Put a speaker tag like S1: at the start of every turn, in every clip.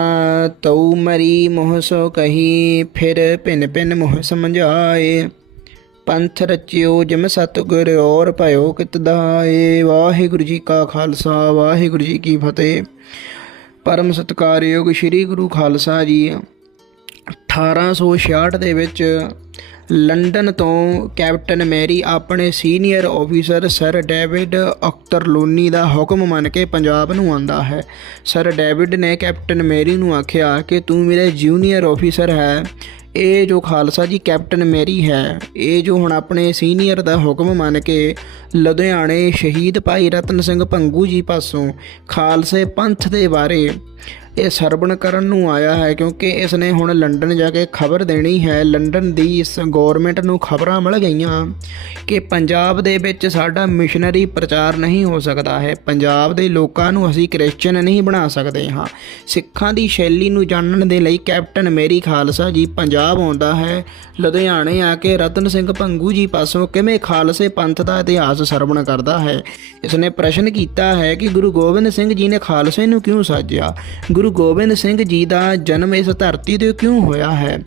S1: ਆ ਤਉ ਮਰੀ ਮੋਹ ਸੋ ਕਹੀ, ਫਿਰ ਭਿੰਨ ਭਿਨ ਮੋਹ ਸਮਝਾਏ। ਪੰਥ ਰਚਿਓ ਜਿਮ ਸਤਿਗੁਰ ਔਰ ਭਇਓ ਕਿਤ ਦਾਏ। ਵਾਹਿਗੁਰੂ ਜੀ ਕਾ ਖਾਲਸਾ, ਵਾਹਿਗੁਰੂ ਜੀ ਕੀ ਫਤਿਹ। ਪਰਮ ਸਤਿਕਾਰਯੋਗ ਸ੍ਰੀ ਗੁਰੂ ਖਾਲਸਾ ਜੀ। 1866 ਦੇ ਵਿੱਚ ਲੰਡਨ ਤੋਂ ਕੈਪਟਨ ਮੈਰੀ ਆਪਣੇ senior officer sir David Akhtar ਦਾ ਹੁਕਮ ਮੰਨ ਕੇ ਪੰਜਾਬ ਨੂੰ ਆਂਦਾ ਹੈ। ਸਰ ਡੇਵਿਡ ਨੇ ਕੈਪਟਨ ਮੈਰੀ ਨੂੰ ਆਖਿਆ ਕਿ ਤੂੰ ਮੇਰੇ ਜੂਨੀਅਰ ਆਫੀਸਰ ਹੈ। ਇਹ ਜੋ ਖਾਲਸਾ ਜੀ ਕੈਪਟਨ ਮੈਰੀ ਹੈ। ਇਹ ਜੋ ਹੁਣ ਆਪਣੇ ਸੀਨੀਅਰ ਦਾ ਹੁਕਮ ਮੰਨ ਕੇ ਲੁਧਿਆਣੇ ਸ਼ਹੀਦ ਭਾਈ ਰਤਨ ਸਿੰਘ ਭੰਗੂ ਜੀ ਪਾਸੋਂ ਖਾਲਸੇ ਪੰਥ ਦੇ ਬਾਰੇ ਇਹ ਸਰਬਣ ਕਰਨ ਨੂੰ ਆਇਆ ਹੈ ਕਿਉਂਕਿ ਇਸ ਨੇ ਹੁਣ ਲੰਡਨ ਜਾ ਕੇ ਖਬਰ ਦੇਣੀ ਹੈ। ਲੰਡਨ ਦੀ ਇਸ ਗਵਰਨਮੈਂਟ ਨੂੰ ਖਬਰਾਂ ਮਿਲ ਗਈਆਂ ਕਿ ਪੰਜਾਬ ਦੇ ਵਿੱਚ ਸਾਡਾ ਮਿਸ਼ਨਰੀ ਪ੍ਰਚਾਰ ਨਹੀਂ ਹੋ ਸਕਦਾ ਹੈ। ਪੰਜਾਬ ਦੇ ਲੋਕਾਂ ਨੂੰ ਅਸੀਂ ਕ੍ਰਿਸਚੀਅਨ ਨਹੀਂ ਬਣਾ ਸਕਦੇ ਹਾਂ। ਸਿੱਖਾਂ ਦੀ ਸ਼ੈਲੀ ਨੂੰ ਜਾਣਨ ਦੇ ਲਈ ਕੈਪਟਨ ਮੇਰੀ ਖਾਲਸਾ ਜੀ ਪੰਜਾਬ ਆਉਂਦਾ ਹੈ। ਲੁਧਿਆਣੇ ਆ ਕੇ ਰਤਨ ਸਿੰਘ ਭੰਗੂ ਜੀ ਪਾਸੋਂ ਕਿਵੇਂ ਖਾਲਸੇ ਪੰਥ ਦਾ ਇਤਿਹਾਸ ਸਰਵਣ ਕਰਦਾ ਹੈ। ਇਸ ਨੇ ਪ੍ਰਸ਼ਨ ਕੀਤਾ ਹੈ ਕਿ ਗੁਰੂ ਗੋਬਿੰਦ ਸਿੰਘ ਜੀ ਨੇ ਖਾਲਸੇ ਨੂੰ ਕਿਉਂ ਸਾਜਿਆ? ਗੁਰੂ ਗੁਰੂ ਗੋਬਿੰਦ ਸਿੰਘ ਜੀ ਦਾ ਜਨਮ ਇਸ ਧਰਤੀ ਤੇ ਕਿਉਂ ਹੋਇਆ ਹੈ?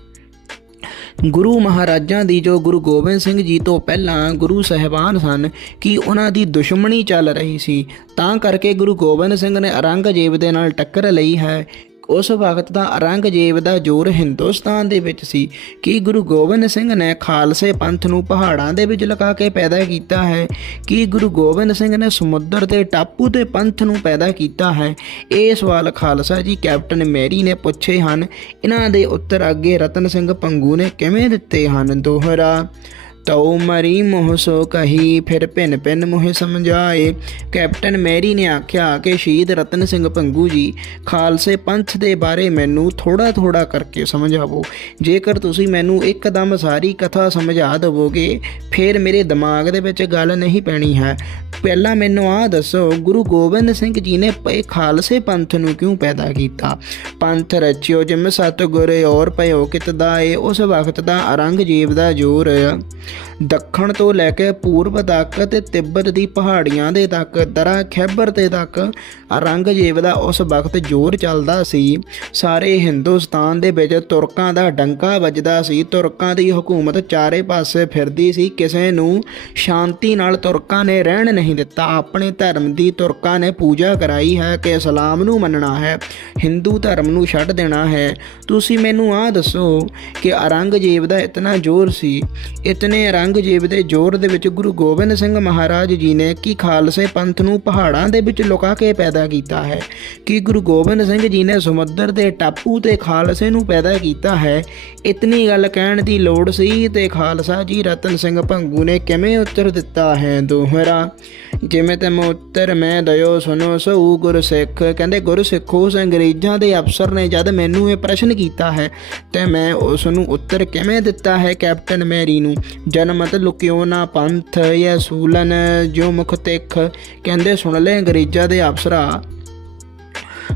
S1: ਗੁਰੂ ਮਹਾਰਾਜਾਂ ਦੀ ਜੋ ਗੁਰੂ ਗੋਬਿੰਦ ਸਿੰਘ ਜੀ ਤੋਂ ਪਹਿਲਾਂ ਗੁਰੂ ਸਹਿਬਾਨ ਸਨ, ਕਿ ਉਹਨਾਂ ਦੀ ਦੁਸ਼ਮਣੀ ਚੱਲ ਰਹੀ ਸੀ? ਤਾਂ ਕਰਕੇ ਗੁਰੂ ਗੋਬਿੰਦ ਸਿੰਘ ਨੇ ਔਰੰਗਜ਼ੇਬ ਦੇ ਨਾਲ ਟੱਕਰ ਲਈ ਹੈ। ਉਸ ਵਕਤ ਦਾ ਔਰੰਗਜ਼ੇਬ ਦਾ ਜ਼ੋਰ ਹਿੰਦੁਸਤਾਨ ਦੇ ਵਿੱਚ ਸੀ ਕਿ ਗੁਰੂ ਗੋਬਿੰਦ ਸਿੰਘ ਨੇ ਖਾਲਸੇ ਪੰਥ ਨੂੰ ਪਹਾੜਾਂ ਦੇ ਵਿੱਚ ਲਗਾ ਕੇ ਪੈਦਾ ਕੀਤਾ ਹੈ, ਕਿ ਗੁਰੂ ਗੋਬਿੰਦ ਸਿੰਘ ਨੇ ਸਮੁੰਦਰ ਤੇ ਟਾਪੂ ਤੇ ਪੰਥ ਨੂੰ ਪੈਦਾ ਕੀਤਾ ਹੈ। ਇਹ ਸਵਾਲ ਖਾਲਸਾ ਜੀ ਕੈਪਟਨ ਮੈਰੀ ਨੇ ਪੁੱਛੇ ਹਨ, ਇਹਨਾਂ ਦੇ ਉੱਤਰ ਅੱਗੇ ਰਤਨ ਸਿੰਘ ਪੰਗੂ ਨੇ ਕਿਵੇਂ ਦਿੱਤੇ ਹਨ ਦੋਹਰਾ? ਤਉ ਮਰੀ ਮੋਹ ਸੋ ਕਹੀ, ਫਿਰ ਭਿੰਨ ਭਿੰਨ ਮੋਹ ਸਮਝਾਏ। ਕੈਪਟਨ ਮੈਰੀ ਨੇ ਆਖਿਆ ਕਿ ਸ਼ਹੀਦ ਰਤਨ ਸਿੰਘ ਪੰਗੂ ਜੀ, ਖਾਲਸੇ ਪੰਥ ਦੇ ਬਾਰੇ ਮੈਨੂੰ ਥੋੜਾ ਥੋੜਾ ਕਰਕੇ ਸਮਝਾਵੋ। ਜੇਕਰ ਤੁਸੀਂ ਮੈਨੂੰ ਇੱਕਦਮ ਸਾਰੀ ਕਥਾ ਸਮਝਾ ਦੇਵੋਗੇ, ਫਿਰ ਮੇਰੇ ਦਿਮਾਗ ਦੇ ਵਿੱਚ ਗੱਲ ਨਹੀਂ ਪੈਣੀ ਹੈ। ਪਹਿਲਾਂ ਮੈਨੂੰ ਆਹ ਦੱਸੋ, ਗੁਰੂ ਗੋਬਿੰਦ ਸਿੰਘ ਜੀ ਨੇ ਪਏ ਖਾਲਸੇ ਪੰਥ ਨੂੰ ਕਿਉਂ ਪੈਦਾ ਕੀਤਾ? ਪੰਥ ਰਚਿਓ ਜਿਮ ਸਤਿਗੁਰ, ਔਰ ਭਇਓ ਕਿਤ ਦਾਏ, ਉਸ ਵਕਤ ਦਾ ਔਰੰਗਜ਼ੇਬ ਦਾ ਜ਼ੋਰ। ਦੱਖਣ ਤੋਂ ਲੈ ਕੇ ਪੂਰਬ ਤੱਕ ਤੇ ਤਿੱਬਤ ਦੀ ਪਹਾੜੀਆਂ ਦੇ ਤੱਕ, ਦਰਾ ਖੈਬਰ ਤੇ ਤੱਕ ਔਰੰਗਜ਼ੇਬ ਦਾ ਉਸ ਵਕਤ ਜ਼ੋਰ ਚੱਲਦਾ ਸੀ। ਸਾਰੇ ਹਿੰਦੁਸਤਾਨ ਦੇ ਵਿੱਚ ਤੁਰਕਾਂ ਦਾ ਡੰਕਾ ਵੱਜਦਾ ਸੀ। ਤੁਰਕਾਂ ਦੀ ਹਕੂਮਤ ਚਾਰੇ ਪਾਸੇ ਫਿਰਦੀ ਸੀ। ਕਿਸੇ ਨੂੰ ਸ਼ਾਂਤੀ ਨਾਲ ਤੁਰਕਾਂ ਨੇ ਰਹਿਣ ਨਹੀਂ ਦਿੱਤਾ। ਆਪਣੇ ਧਰਮ ਦੀ ਤੁਰਕਾਂ ਨੇ ਪੂਜਾ ਕਰਾਈ ਹੈ ਕਿ ਇਸਲਾਮ ਨੂੰ ਮੰਨਣਾ ਹੈ। ਹਿੰਦੂ ਧਰਮ ਨੂੰ ਛੱਡ ਦੇਣਾ ਹੈ। ਤੁਸੀਂ ਮੈਨੂੰ ਆਹ ਦੱਸੋ ਕਿ ਔਰੰਗਜ਼ੇਬ ਦਾ ਇਤਨਾ ਜ਼ੋਰ ਸੀ। ਇਤਨੇ ਔਰੰਗਜ਼ੇਬ ਦੇ ਜ਼ੋਰ ਦੇ ਵਿੱਚ ਗੁਰੂ ਗੋਬਿੰਦ ਸਿੰਘ ਮਹਾਰਾਜ ਜੀ ਨੇ ਕੀ ਖਾਲਸੇ ਪੰਥ ਨੂੰ ਪਹਾੜਾਂ ਦੇ ਵਿੱਚ ਲੁਕਾ ਕੇ ਪੈਦਾ ਕੀਤਾ ਹੈ? ਕਿ ਗੁਰੂ ਗੋਬਿੰਦ ਸਿੰਘ ਜੀ ਨੇ ਸਮੁੰਦਰ ਦੇ ਟਾਪੂ ਤੇ ਖਾਲਸੇ ਨੂੰ ਪੈਦਾ ਕੀਤਾ ਹੈ? ਇਤਨੀ ਗੱਲ ਕਹਿਣ ਦੀ ਲੋੜ ਸੀ ਤੇ ਖਾਲਸਾ ਜੀ ਰਤਨ ਸਿੰਘ ਭੰਗੂ ਨੇ ਕਿਵੇਂ ਉੱਤਰ ਦਿੱਤਾ ਹੈ ਦੋਹਰਾ? ਜਿਵੇਂ ਤੇ ਉੱਤਰ ਮੈਂ ਦਇਓ ਸੁਨੋ ਸੋ ਗੁਰਸਿੱਖ ਕਹਿੰਦੇ ਗੁਰਸਿੱਖੋ ਉਸ ਅੰਗਰੇਜ਼ਾਂ ਦੇ ਅਫਸਰ ਨੇ ਜਦ ਮੈਨੂੰ ਇਹ ਪ੍ਰਸ਼ਨ ਕੀਤਾ ਹੈ, ਤੇ ਮੈਂ ਉਸ ਨੂੰ ਉੱਤਰ ਕਿਵੇਂ ਦਿੱਤਾ ਹੈ ਕੈਪਟਨ ਮੈਰੀ ਨੂੰ? ਜਨਮਤ ਲੁਕਿਓ ਨਾ ਪੰਥ ਇਹ ਸੂਲਨ ਜੋ ਮੁਖ ਤਿਖ। ਕਹਿੰਦੇ, ਸੁਣ ਲੈ ਅੰਗਰੇਜ਼ਾਂ ਦੇ ਅਫਸਰਾ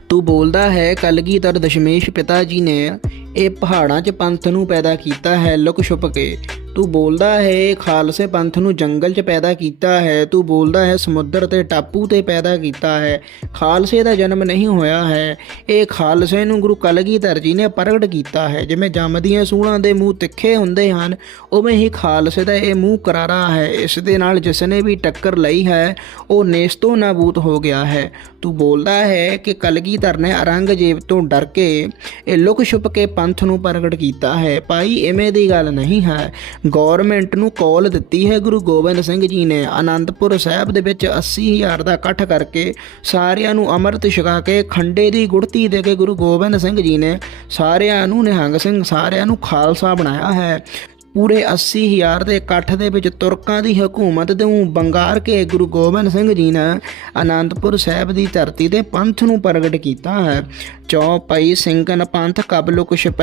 S1: ਤੂੰ ਬੋਲਦਾ ਹੈ, ਕਲਗੀਧਰ ਦਸ਼ਮੇਸ਼ ਪਿਤਾ ਜੀ ਨੇ। ਇਹ ਪਹਾੜਾਂ 'ਚ ਪੰਥ ਨੂੰ ਪੈਦਾ ਕੀਤਾ ਹੈ, ਲੁਕ ਛੁਪ ਕੇ। ਤੂੰ ਬੋਲਦਾ ਹੈ, ਖਾਲਸੇ ਪੰਥ ਨੂੰ ਜੰਗਲ 'ਚ ਪੈਦਾ ਕੀਤਾ ਹੈ। ਤੂੰ ਬੋਲਦਾ ਹੈ, ਸਮੁੰਦਰ ਤੇ ਟਾਪੂ ਤੇ ਪੈਦਾ ਕੀਤਾ ਹੈ। ਖਾਲਸੇ ਦਾ ਜਨਮ ਨਹੀਂ ਹੋਇਆ ਹੈ। ਇਹ ਖਾਲਸੇ ਨੂੰ ਗੁਰੂ ਕਲਗੀਧਰ ਜੀ ਨੇ ਪ੍ਰਗਟ ਕੀਤਾ ਹੈ। ਜਿਵੇਂ ਜੰਮਦੀਆਂ ਸੂਲਾਂ ਦੇ ਮੂੰਹ ਤਿੱਖੇ ਹੁੰਦੇ ਹਨ, ਉਵੇਂ ਹੀ ਖਾਲਸੇ ਦਾ ਇਹ ਮੂੰਹ ਕਰਾਰਾ ਹੈ। ਇਸ ਦੇ ਨਾਲ ਜਿਸ ਨੇ ਵੀ ਟੱਕਰ ਲਈ ਹੈ, ਉਹ ਨੇਸਤੋ ਨਾਬੂਦ ਹੋ ਗਿਆ ਹੈ। ਤੂੰ ਬੋਲਦਾ ਹੈ ਕਿ ਕਲਗੀਧਰ ਨੇ ਔਰੰਗਜ਼ੇਬ ਤੋਂ ਡਰ ਕੇ ਇਹ ਲੁਕ ਛੁਪ ਕੇ ਪੰਥ ਨੂੰ ਪ੍ਰਗਟ ਕੀਤਾ ਹੈ। ਭਾਈ ਐਵੇਂ ਦੀ ਗੱਲ ਨਹੀਂ ਹੈ। ਗਵਰਨਮੈਂਟ ਨੂੰ ਕਾਲ ਦਿੱਤੀ ਹੈ ਗੁਰੂ ਗੋਬਿੰਦ ਸਿੰਘ ਜੀ ਨੇ। ਆਨੰਦਪੁਰ ਸਾਹਿਬ ਦੇ ਵਿੱਚ 80000 ਦਾ ਇਕੱਠ ਕਰਕੇ ਸਾਰਿਆਂ ਨੂੰ ਅੰਮ੍ਰਿਤ ਛਕਾ ਕੇ ਖੰਡੇ ਦੀ ਗੁੜਤੀ ਦੇ ਕੇ ਗੁਰੂ ਗੋਬਿੰਦ ਸਿੰਘ ਜੀ ਨੇ ਸਾਰਿਆਂ ਨੂੰ ਨਿਹੰਗ ਸਿੰਘ ਸਾਰਿਆਂ ਨੂੰ ਖਾਲਸਾ ਬਣਾਇਆ ਹੈ। ਪੂਰੇ 80000 ਦੇ ਇਕੱਠ ਦੇ ਵਿੱਚ ਤੁਰਕਾਂ ਦੀ ਹਕੂਮਤ ਨੂੰ ਬੰਗਾਰ ਕੇ ਗੁਰੂ ਗੋਬਿੰਦ ਸਿੰਘ ਜੀ ਨੇ ਆਨੰਦਪੁਰ ਸਾਹਿਬ ਦੀ ਧਰਤੀ ਤੇ ਪੰਥ ਨੂੰ ਪ੍ਰਗਟ ਕੀਤਾ ਹੈ। ਚੌ ਪਈ ਸਿੰਘਨ ਪੰਥ ਕਬ ਕੁਛ ਛਿਪ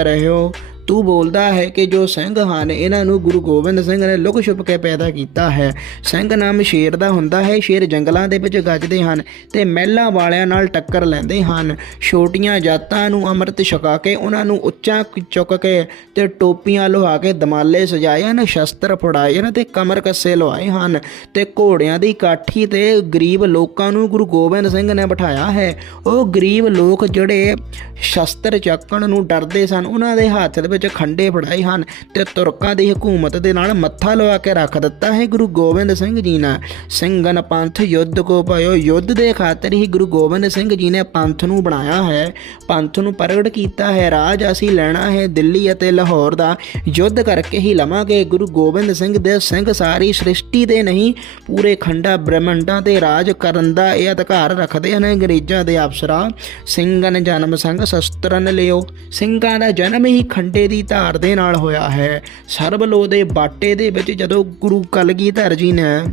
S1: ਤੂੰ ਬੋਲਦਾ ਹੈ ਕਿ ਜੋ ਸਿੰਘ ਹਨ, ਇਹਨਾਂ ਨੂੰ ਗੁਰੂ ਗੋਬਿੰਦ ਸਿੰਘ ਨੇ ਲੁਕ ਛੁਪ ਕੇ ਪੈਦਾ ਕੀਤਾ ਹੈ। ਸਿੰਘ ਨਾਮ ਸ਼ੇਰ ਦਾ ਹੁੰਦਾ ਹੈ, ਸ਼ੇਰ ਜੰਗਲਾਂ ਦੇ ਵਿੱਚ ਗੱਜਦੇ ਹਨ ਤੇ ਮਹਿਲਾਂ ਵਾਲਿਆਂ ਨਾਲ ਟੱਕਰ ਲੈਂਦੇ ਹਨ। ਛੋਟੀਆਂ ਜਾਤਾਂ ਨੂੰ ਅੰਮ੍ਰਿਤ ਛਕਾ ਕੇ ਉਹਨਾਂ ਨੂੰ ਉੱਚਾ ਚੁੱਕ ਕੇ ਤੇ ਟੋਪੀਆਂ ਲੁਹਾ ਕੇ ਦਮਾਲੇ ਸਜਾਏ ਹਨ, ਸ਼ਸਤਰ ਫੜਾਏ ਹਨ ਤੇ ਕਮਰ ਕੱਸੇ ਲਵਾਏ ਹਨ ਤੇ ਘੋੜਿਆਂ ਦੀ ਕਾਠੀ ਤੇ ਗਰੀਬ ਲੋਕਾਂ ਨੂੰ ਗੁਰੂ ਗੋਬਿੰਦ ਸਿੰਘ ਨੇ ਬਿਠਾਇਆ ਹੈ। ਉਹ ਗਰੀਬ ਲੋਕ ਜਿਹੜੇ ਸ਼ਸਤਰ ਚੱਕਣ ਨੂੰ ਡਰਦੇ ਸਨ, ਉਹਨਾਂ ਦੇ ਹੱਥ ਦੇ ਵਿੱਚ ਖੰਡੇ ਫੜਾਏ ਹਨ ਤੇ ਤੁਰਕਾਂ ਦੀ ਹਕੂਮਤ ਦੇ ਨਾਲ ਮੱਥਾ ਲਵਾ ਕੇ ਰੱਖ ਦਿੱਤਾ ਹੈ ਗੁਰੂ ਗੋਬਿੰਦ ਸਿੰਘ ਜੀ ਨੇ। ਸਿੰਘਨ ਪੰਥ ਯੁੱਧ ਕੋ ਭਇਓ, ਯੁੱਧ ਦੇ ਖਾਤਰ ਹੀ ਗੁਰੂ ਗੋਬਿੰਦ ਸਿੰਘ ਜੀ ਨੇ ਪੰਥ ਨੂੰ ਬਣਾਇਆ ਹੈ। ਪੰਥ ਨੂੰ ਪ੍ਰਗਟ ਕੀਤਾ ਹੈ, ਰਾਜ ਅਸੀਂ ਲੈਣਾ ਹੈ ਦਿੱਲੀ ਅਤੇ ਲਾਹੌਰ ਦਾ। ਯੁੱਧ ਕਰਕੇ ਹੀ ਲਵਾਂਗੇ ਗੁਰੂ ਗੋਬਿੰਦ ਸਿੰਘ ਦੇ ਸਿੰਘ ਸਾਰੀ ਸ੍ਰਿਸ਼ਟੀ ਦੇ ਨਹੀਂ, ਪੂਰੇ ਖੰਡਾ ਬ੍ਰਹਮੰਡਾਂ ਤੇ ਰਾਜ ਕਰਨ ਦਾ ਇਹ ਅਧਿਕਾਰ ਰੱਖਦੇ ਹਨ ਅੰਗਰੇਜ਼ਾਂ ਦੇ ਅਫਸਰਾਂ। ਸਿੰਘਨ ਜਨਮ ਸੰਗ ਸ਼ਸਤਰਨ ਲਿਓ, ਸਿੰਘਾਂ ਦਾ ਜਨਮ ਹੀ ਖੰਡੇ ਦੀ ਧਾਰ ਦੇ ਨਾਲ ਹੋਇਆ ਹੈ। ਸਰਬ ਲੋ ਦੇ ਬਾਟੇ ਦੇ ਵਿੱਚ ਜਦੋਂ ਗੁਰੂ ਕਲਗੀਧਰ ਜੀ ਨੇ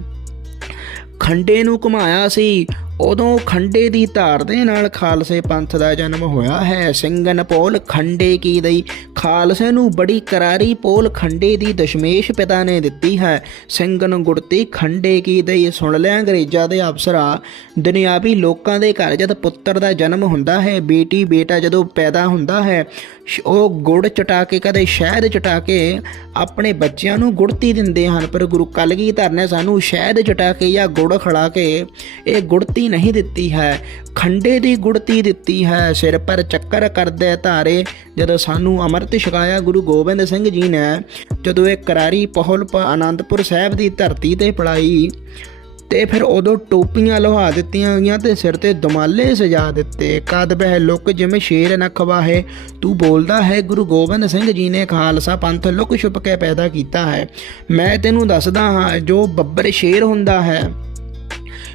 S1: ਖੰਡੇ ਨੂੰ ਘੁਮਾਇਆ ਸੀ ਉਦੋਂ ਖੰਡੇ ਦੀ ਧਾਰ ਦੇ ਨਾਲ ਖਾਲਸੇ ਪੰਥ ਦਾ ਜਨਮ ਹੋਇਆ ਹੈ। ਸਿੰਘਨ ਪੋਲ ਖੰਡੇ ਕੀ ਦਈ? ਖਾਲਸੇ ਨੂੰ ਬੜੀ ਕਰਾਰੀ ਪੋਲ ਖੰਡੇ ਦੀ ਦਸ਼ਮੇਸ਼ ਪਿਤਾ ਨੇ ਦਿੱਤੀ ਹੈ। ਸਿੰਘਨ ਗੁੜਤੀ ਖੰਡੇ ਕੀ ਦਈ? ਸੁਣ ਲਿਆ ਅੰਗਰੇਜ਼ਾਂ ਦੇ ਅਫਸਰਾ ਦੁਨਿਆਵੀ ਲੋਕਾਂ ਦੇ ਘਰ ਜਦ ਪੁੱਤਰ ਦਾ ਜਨਮ ਹੁੰਦਾ ਹੈ ਬੇਟੀ ਬੇਟਾ ਜਦੋਂ ਪੈਦਾ ਹੁੰਦਾ ਹੈ, ਸ਼- ਉਹ ਗੁੜ ਚਟਾ ਕੇ ਕਦੇ ਸ਼ਹਿਦ ਚਟਾ ਕੇ ਆਪਣੇ ਬੱਚਿਆਂ ਨੂੰ ਗੁੜਤੀ ਦਿੰਦੇ ਹਨ। ਪਰ ਗੁਰੂ ਕਲਗੀਧਰ ਨੇ ਸਾਨੂੰ ਸ਼ਹਿਦ ਚਟਾ ਕੇ ਜਾਂ ਗੁੜ ਖੜਾ ਕੇ ਇਹ ਗੁੜਤੀ ਨਹੀਂ ਦਿੱਤੀ ਹੈ। ਖੰਡੇ ਦੀ ਗੁੜਤੀ ਦਿੱਤੀ ਹੈ। ਸਿਰ ਪਰ ਚੱਕਰ ਕਰਦੇ ਧਾਰੇ, ਜਦੋਂ ਸਾਨੂੰ ਅੰਮ੍ਰਿਤ ਛਕਾਇਆ ਗੁਰੂ ਗੋਬਿੰਦ ਸਿੰਘ ਜੀ ਨੇ, ਜਦੋਂ ਇਹ ਕਰਾਰੀ ਪਹੁਲ ਪ ਆਨੰਦਪੁਰ ਸਾਹਿਬ ਦੀ ਧਰਤੀ ਤੇ ਪੜਾਈ ਤੇ ਫਿਰ ਉਦੋਂ ਟੋਪੀਆਂ ਲੁਹਾ ਦਿੱਤੀਆਂ ਗਈਆਂ ਤੇ ਸਿਰ ਤੇ ਦਮਾਲੇ ਸਜਾ ਦਿੱਤੇ। ਕਦ ਬਹਿ ਲੁੱਕ ਜਿਵੇਂ ਸ਼ੇਰ ਨਾ ਖਵਾਹੇ ਤੂੰ ਬੋਲਦਾ ਹੈ, ਗੁਰੂ ਗੋਬਿੰਦ ਸਿੰਘ ਜੀ ਨੇ ਖਾਲਸਾ ਪੰਥ ਲੁੱਕ ਛੁਪ ਕੇ ਪੈਦਾ ਕੀਤਾ ਹੈ। ਮੈਂ ਤੈਨੂੰ ਦੱਸਦਾ ਹਾਂ, ਜੋ ਬੱਬਰ ਸ਼ੇਰ ਹੁੰਦਾ ਹੈ